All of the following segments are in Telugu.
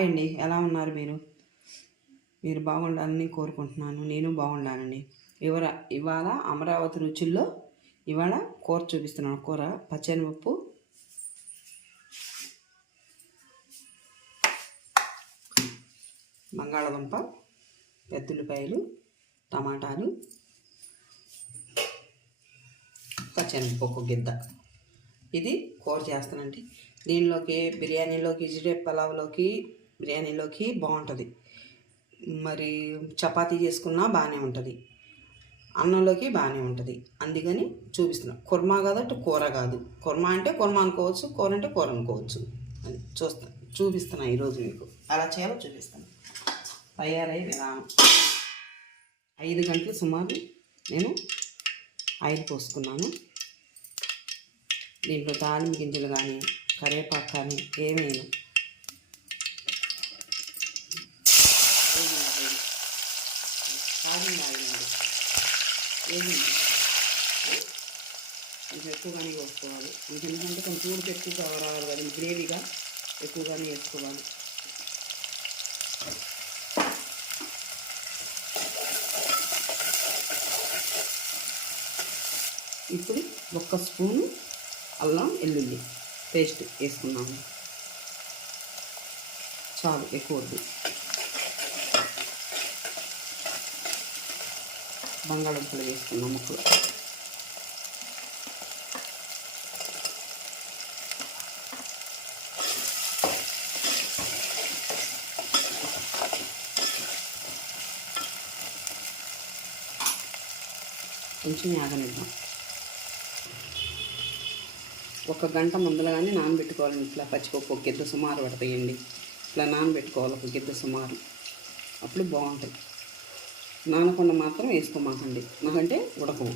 హాయ్ అండి, ఎలా ఉన్నారు మీరు బాగుండాలని కోరుకుంటున్నాను. నేను బాగుండాలని. ఇవాళ అమరావతి రుచుల్లో ఇవాళ కూర చూపిస్తున్నాను. కూర పచ్చెనపప్పు, బంగాళదుంప, పెద్దుల్లిపాయలు, టమాటాలు, పచ్చెనపప్పు గిద్ద. ఇది కూర చేస్తానండి. దీనిలోకి బిర్యానీలోకి, వెజిటేబుల్ పలావ్లోకి, బిర్యానీలోకి బాగుంటుంది. మరి చపాతీ చేసుకున్నా బాగానే ఉంటుంది, అన్నంలోకి బాగానే ఉంటుంది. అందుకని చూపిస్తున్నాం. కుర్మా కాదు, కూర కాదు. కుర్మా అంటే కుర్మా అనుకోవచ్చు, కూర అంటే కూర అనుకోవచ్చు. అది చూపిస్తున్నా ఈరోజు మీకు అలా చేయాలో చూపిస్తాను. తయారయ్యే విధానం. 5 గంటలు సుమారు నేను ఆయిల్ పోసుకున్నాను. దీంట్లో తాలింపు గింజలు కానీ, కరివేపాకు కానీ ఏమైనా కొంచెం ఎక్కువగానే వేసుకోవాలి. ఎందుకంటే కొంచెం చూడు ఎక్కువ రావాలి కదా, గ్రేవీగా ఎక్కువగానే వేసుకోవాలి. ఇప్పుడు 1 స్పూను అల్లం వెల్లుల్లి పేస్ట్ వేసుకున్నాము. చాలు, ఎక్కువ వద్దు. బంగాళదుంపలు వేసుకున్నాం ముక్కలు. కొంచెం యాగనిద్దాం. 1 గంట ముందరగానే నానబెట్టుకోవాలండి. ఇట్లా పచ్చిపప్పు 1 గిద్ద సుమారు పడతాయండి. ఇట్లా నానబెట్టుకోవాలి 1 గిద్ద సుమారు. అప్పుడు బాగుంటాయి. నానకుండా మాత్రం వేసుకోమాకండి, ఎందుకంటే ఉడకము.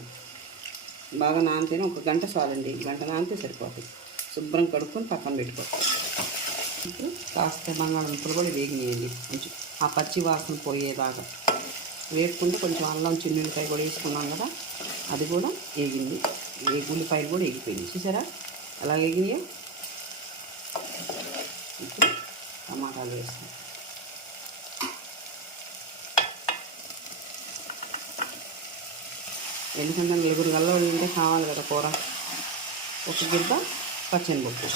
బాగా నానితేనే 1 గంట చాలండి. గంట నానితే సరిపోతాయి. శుభ్రం కడుక్కొని పక్కన పెట్టుకోవాలి. ఇప్పుడు కాస్త బంగాళదుంపలు కూడా వేగినాయండి. కొంచెం ఆ పచ్చి వాసన పోయేదాకా వేపుకుంటే, కొంచెం అల్లం చిన్నులకాయ కూడా వేసుకున్నాం కదా, అది కూడా వేగింది. ఉల్లిపాయలు కూడా వేగిపోయింది. చూసారా ఎలా వేగినాయో. ఇప్పుడు టమాటాలు వేస్తాం. ఎందుకంటే 4 గల్లో ఉంటే కావాలి కదా కూర. 1 గిద్ద పచ్చెనపప్పు,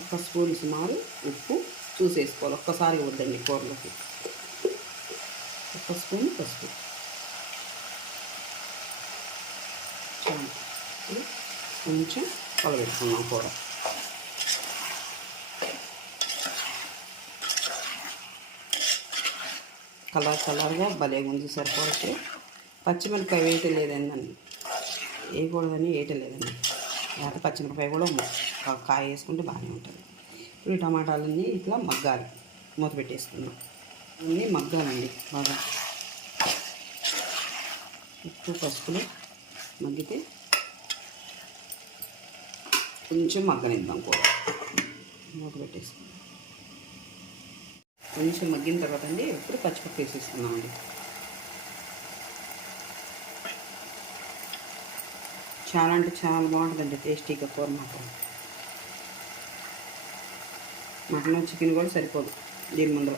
1 స్పూన్ సుమారు ఉప్పు చూసేసుకోవాలి. ఒక్కసారి వద్దండి కూరలోకి. 1 స్పూన్ పసుపు. కొంచెం కలబెట్టుకున్నాం కూర. కలర్గా భలే ఉంది. సరిపోతే పచ్చిమిరపకాయ వేయటలేదండి, వేయకూడదని వేయటలేదండి. లేకపోతే పచ్చిమిరపకాయ కూడా కాయ వేసుకుంటే బాగానే ఉంటుంది. ఇప్పుడు టమాటాలన్నీ ఇట్లా మగ్గాలి. మూత పెట్టేసుకున్నాం. అన్నీ మగ్గాలండి బాగా. ఉప్పు పసుపులు మగ్గితే కొంచెం మగ్గనిద్దాం కూర. మూత పెట్టేసుకున్నాం. కొంచెం మగ్గిన తర్వాత అండి ఇప్పుడు పచ్చిపప్పు వేసేసుకున్నామండి. చాలా అంటే చాలా బాగుంటుందండి టేస్టీగా కూర. మటన్ చికెన్ కూడా సరిపోదు దీని ముందర.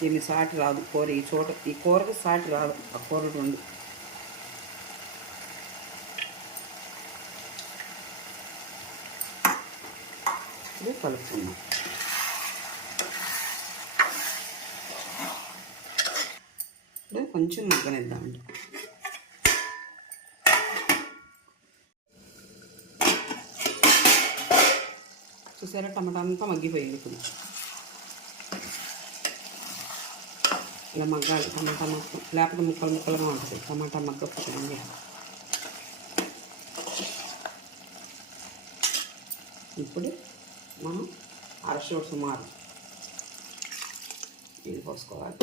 దీన్ని సాటి రాదు కూర. ఈ కూరకు సాటి రాదు ఆ కూర రెండు. ఇప్పుడు కలుపుకున్నాం. ఇప్పుడు కొంచెం మగ్గనిద్దామండి. చూసారా టమాటా అంతా మగ్గిపోయింది. ఇప్పుడు ఇలా మగ్గాలి టమాటా మొత్తం, లేకపోతే ముక్కలుగా ఉంటుంది. టమాటా మగ్గకపోతే. ఇప్పుడు మనం అరచూడు సుమారు నీళ్ళు పోసుకోవాలి.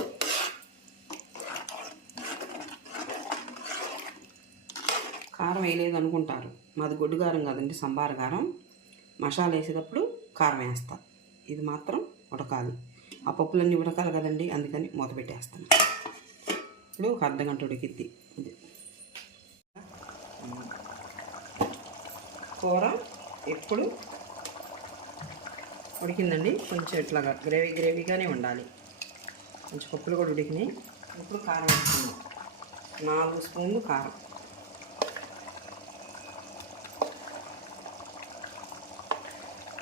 కారం వేయలేదు అనుకుంటారు, మాది గొడ్డు కారం కాదండి, సంబార కారం. మసాలా వేసేటప్పుడు కారం వేస్తా. ఇది మాత్రం ఉడకాలి. ఆ పప్పులన్నీ ఉడకాలి కదండి, అందుకని మూత పెట్టేస్తాను. ఇప్పుడు 1 అర్ధగంట ఉడికిద్ది. ఇది కూర ఎప్పుడు ఉడికిందండి, కొంచెం ఇట్లాగా గ్రేవీగానే ఉండాలి. కొంచెం పప్పులు కూడా ఉడికినాయి. ఇప్పుడు కారం వేసుకుందాం. 4 స్పూన్లు కారం.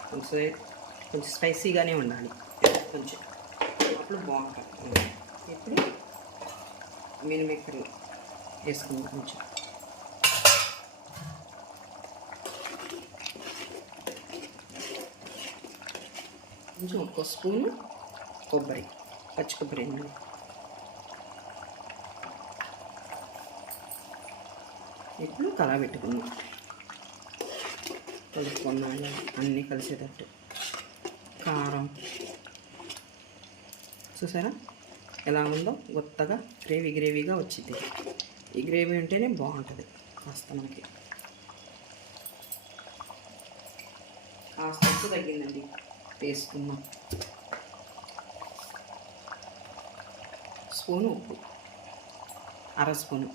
కొంచెం స్పైసీగానే ఉండాలి, కొంచెం అప్పుడు బాగుంటుంది. ఇప్పుడు మినపగుళ్ళు వేసుకుందాం. కొంచెం 1 స్పూను కొబ్బరి, పచ్చి కొబ్బరి అండి. ఇప్పుడు కలబెట్టుకుందాం, కలుపుకున్నాను అన్నీ కలిసేటట్టు. కారం చూసారా ఎలా ఉందో, కొత్తగా గ్రేవీగా వచ్చింది. ఈ గ్రేవీ ఉంటేనే బాగుంటుంది. కాస్త మనకి కాస్త ఉప్పు తగ్గిందండి, వేసుకున్నాం. స్పూను ఉప్పు, 1/2 స్పూను.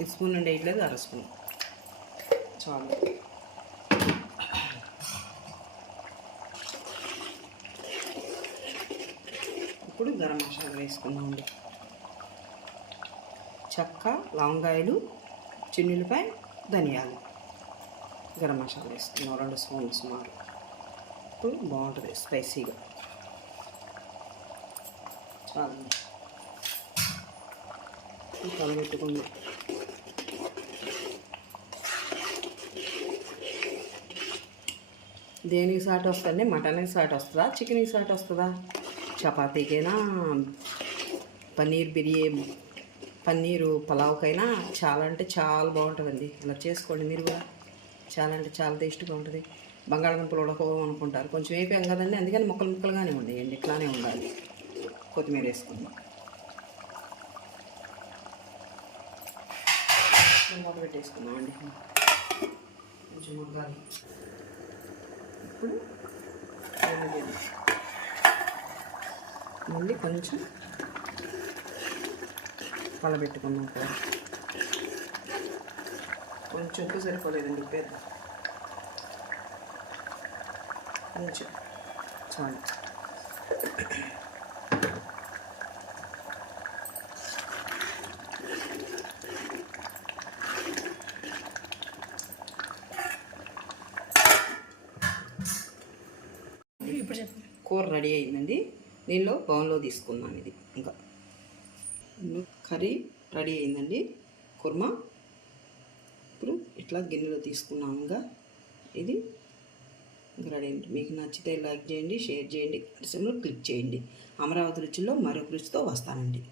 ఈ స్పూన్ నుండి వేయట్లేదు, 1/2 స్పూన్ చాలు. ఇప్పుడు గరం మసాలా వేసుకున్నామండి. చెక్క, లవంగాయలు, చిన్నులపాయ, ధనియాలు, గరం మసాలా వేసుకున్నాం 2 స్పూన్లు సుమారు. ఇప్పుడు బాగుంటుంది స్పైసీగా. చాలు కలబెట్టుకున్నాం. దేనికి సాటి వస్తుంది? మటన్కి సాటి వస్తుందా, చికెన్కి సాటి వస్తుందా, చపాతీకైనా, పన్నీరు పలావ్కైనా చాలా అంటే చాలా బాగుంటుందండి. ఇలా చేసుకోండి మీరు కూడా. చాలా అంటే చాలా టేస్ట్గా ఉంటుంది. బంగాళదుంపలు ఉడకమనుకుంటారు, కొంచెం వేపాం కదండి, అందుకని ముక్కలుగానే ఉండేయండి. ఇట్లానే ఉండాలి. కొత్తిమీర వేసుకుందాం. మూత పెట్టేసుకున్నామండి, కొంచెం ఉడకాలి. ఇప్పుడు మళ్ళీ కొంచెం కలబెట్టుకున్నాం కూర. కొంచెం ఉప్పు సరిపోలేదండి, ఉప్పు కొంచెం చాలు. కూర రెడీ అయిందండి. దీనిలో బౌన్లో తీసుకున్నాను. ఇది ఇంకా కర్రీ రెడీ అయిందండి, కుర్మా. ఇప్పుడు ఇట్లా గిన్నెలో తీసుకున్నాము. ఇంకా ఇది రెడీ అయింది. మీకు నచ్చితే లైక్ చేయండి, షేర్ చేయండి, క్లిక్ చేయండి. అమరావతి రుచుల్లో మరొక రుచితో వస్తానండి.